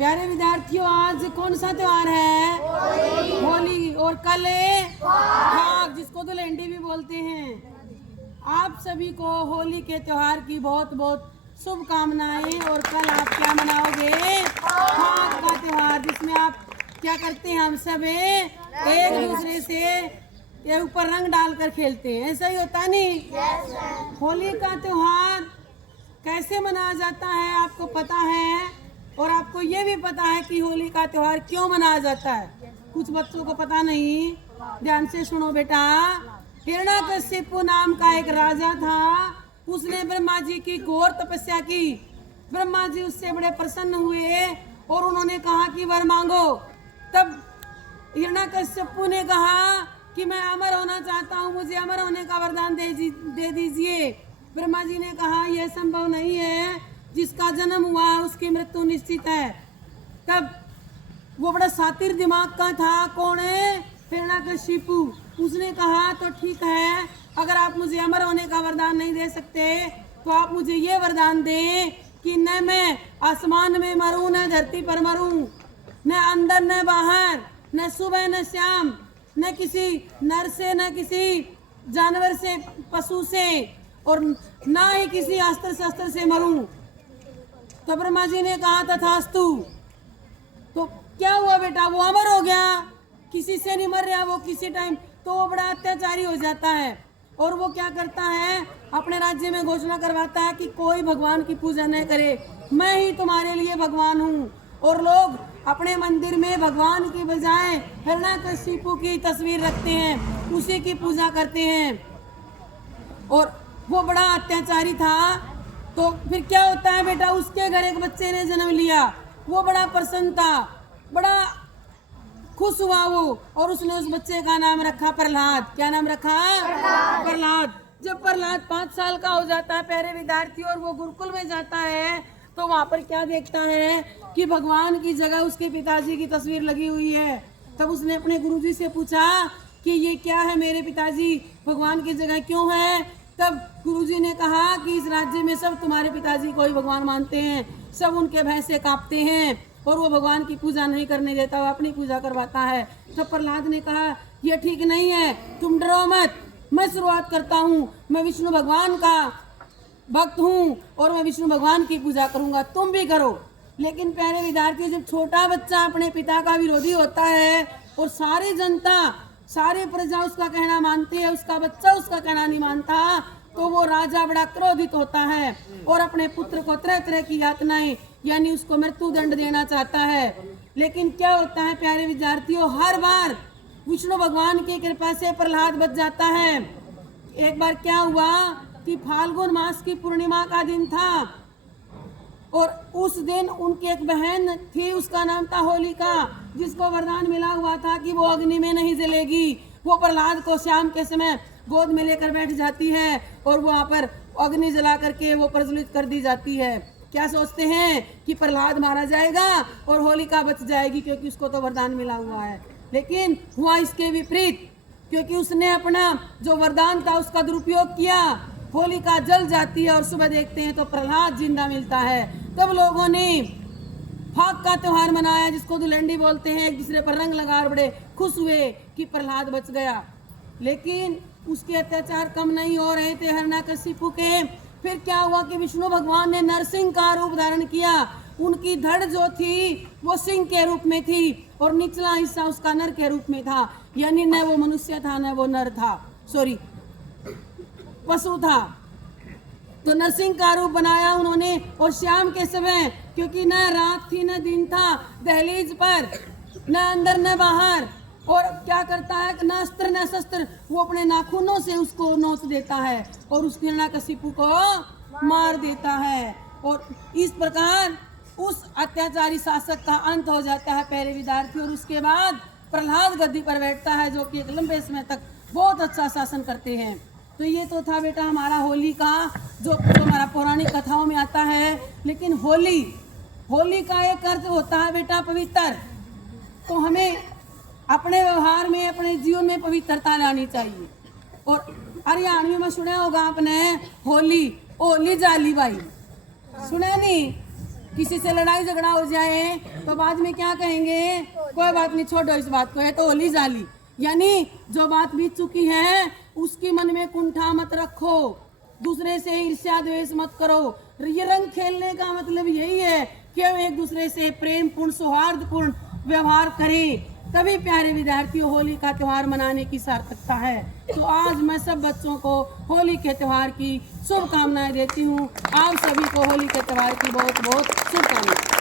प्यारे विद्यार्थियों, आज कौन सा त्योहार है? होली। और कल है फाग, जिसको तो लैंडी भी बोलते हैं। आप सभी को होली के त्योहार की बहुत बहुत शुभकामनाएं। और कल आप क्या मनाओगे? फाग का त्योहार, जिसमें आप क्या करते हैं? हम सब एक दूसरे से ये ऊपर रंग डालकर खेलते हैं। ऐसा ही होता नहीं? होली का त्योहार कैसे मनाया जाता है आपको पता है? और आपको ये भी पता है कि होली का त्योहार क्यों मनाया जाता है? कुछ बच्चों को पता नहीं। ध्यान से सुनो बेटा। हिरण्यकशिपु नाम का एक राजा था। उसने ब्रह्मा जी की घोर तपस्या की। ब्रह्मा जी उससे बड़े प्रसन्न हुए और उन्होंने कहा कि वर मांगो। तब हिरण्यकशिपु ने कहा कि मैं अमर होना चाहता हूँ, मुझे अमर होने का वरदान दे दीजिए। ब्रह्मा जी ने कहा यह संभव नहीं है, जिसका जन्म हुआ उसकी मृत्यु निश्चित है। तब वो बड़ा सातिर दिमाग का था। कौन है? हिरण्यकशिपु। उसने कहा तो ठीक है, अगर आप मुझे अमर होने का वरदान नहीं दे सकते तो आप मुझे ये वरदान दें कि न मैं आसमान में मरूं, न धरती पर मरूं, न अंदर न बाहर, न सुबह न शाम, न किसी नर से, न किसी जानवर से, पशु से, और ना ही किसी अस्त्र शस्त्र से मरूं। तो ब्रह्मा जी ने कहा तथास्तु। तो क्या हुआ बेटा? वो अमर हो गया। किसी से नहीं मर रहा वो किसी टाइम। तो वो बड़ा अत्याचारी हो जाता है और वो क्या करता है? अपने राज्य में घोषणा करवाता है कि कोई भगवान की पूजा न करे, मैं ही तुम्हारे लिए भगवान हूँ। और लोग अपने मंदिर में भगवान की बजाय हिरण्यकशिपु की तस्वीर रखते हैं, उसी की पूजा करते हैं। और वो बड़ा अत्याचारी था। तो फिर क्या होता है बेटा? उसके घर एक बच्चे ने जन्म लिया। वो बड़ा प्रसन्न था, बड़ा खुश हुआ वो, और उसने उस बच्चे का नाम रखा प्रहलाद। क्या नाम रखा? प्रहलाद। जब प्रहलाद 5 साल का हो जाता है प्यारे विद्यार्थी, और वो गुरुकुल में जाता है, तो वहाँ पर क्या देखता है कि भगवान की जगह उसके पिताजी की तस्वीर लगी हुई है। तब उसने अपने गुरुजी से पूछा कि ये क्या है? मेरे पिताजी भगवान की जगह क्यों है? तब गुरुजी ने कहा कि इस राज्य में सब तुम्हारे पिताजी को ही भगवान मानते हैं, सब उनके भय से कांपते हैं, और वो भगवान की पूजा नहीं करने देता, वो अपनी पूजा करवाता है। तब प्रहलाद ने कहा यह ठीक नहीं है, तुम डरो मत, मैं शुरुआत करता हूँ। मैं विष्णु भगवान का भक्त हूँ और मैं विष्णु भगवान की पूजा करूँगा, तुम भी करो। लेकिन प्यारे विद्यार्थी, जब छोटा बच्चा अपने पिता का विरोधी होता है और सारी जनता, सारी प्रजा उसका कहना मानती है, उसका बच्चा उसका कहना नहीं मानता, तो वो राजा बड़ा क्रोधित होता है और अपने पुत्र को तरह तरह की यातनाएं, यानी उसको मृत्यु दंड देना चाहता है। लेकिन क्या होता है प्यारे विद्यार्थियों? हर बार विष्णु भगवान की कृपा से प्रहलाद बच जाता है। एक बार क्या हुआ कि फाल्गुन मास की पूर्णिमा का दिन था, और उस दिन उनकी एक बहन थी, उसका नाम था होलिका, जिसको वरदान मिला हुआ था कि वो अग्नि में नहीं जलेगी। वो प्रहलाद को शाम के समय गोद में लेकर बैठ जाती है और वहाँ पर अग्नि जला करके वो प्रज्वलित कर दी जाती है। क्या सोचते हैं कि प्रहलाद मारा जाएगा और होलिका बच जाएगी, क्योंकि उसको तो वरदान मिला हुआ है। लेकिन हुआ इसके विपरीत, क्योंकि उसने अपना जो वरदान था उसका दुरुपयोग किया। होलिका जल जाती है और सुबह देखते हैं तो प्रहलाद जिंदा मिलता है। तब लोगों ने फाग का त्योहार मनाया, जिसको दुलंडी बोलते हैं। एक दूसरे पर रंग लगा बड़े खुश हुए कि प्रहलाद बच गया। लेकिन उसके अत्याचार कम नहीं हो रहे थे हिरण्यकशिपु के। फिर क्या हुआ कि विष्णु भगवान ने नरसिंह का रूप धारण किया। उनकी धड़ जो थी वो सिंह के रूप में थी और निचला हिस्सा उसका नर के रूप में था, यानी न वो मनुष्य था न वो नर था, सॉरी पशु था। तो नरसिंह का रूप बनाया उन्होंने, और शाम के समय, क्योंकि न रात थी न दिन था, दहलीज पर न अंदर न बाहर, और क्या करता है? न अस्त्र न शस्त्र, वो अपने नाखूनों से उसको नोच देता है और उस हिरण्यकशिपु को मार देता है। और इस प्रकार उस अत्याचारी शासक का अंत हो जाता है प्यारे विद्यार्थी। और उसके बाद प्रहलाद गद्दी पर बैठता है, जो कि एक लंबे समय तक बहुत अच्छा शासन करते हैं। तो ये तो था बेटा हमारा होली का, जो हमारा पौराणिक कथाओं में आता है। लेकिन होली का एक अर्थ होता है बेटा पवित्र। तो हमें अपने व्यवहार में, अपने जीवन में पवित्रता लानी चाहिए। और हरियाणवी में सुना होगा आपने, होली जाली बाई, सुना नहीं? किसी से लड़ाई झगड़ा हो जाए तो बाद में क्या कहेंगे, कोई बात नहीं, छोड़ो इस बात को, है तो होली जाली। यानी जो बात बीत चुकी है उसकी मन में कुंठा मत रखो, दूसरे से ईर्ष्या द्वेष मत करो। ये रंग खेलने का मतलब यही है कि हम एक दूसरे से प्रेम पूर्ण सौहार्दपूर्ण व्यवहार करें, तभी प्यारे विद्यार्थियों होली का त्योहार मनाने की सार्थकता है। तो आज मैं सब बच्चों को होली के त्योहार की शुभकामनाएं देती हूँ। आप सभी को होली के त्योहार की बहुत बहुत शुभकामनाएं।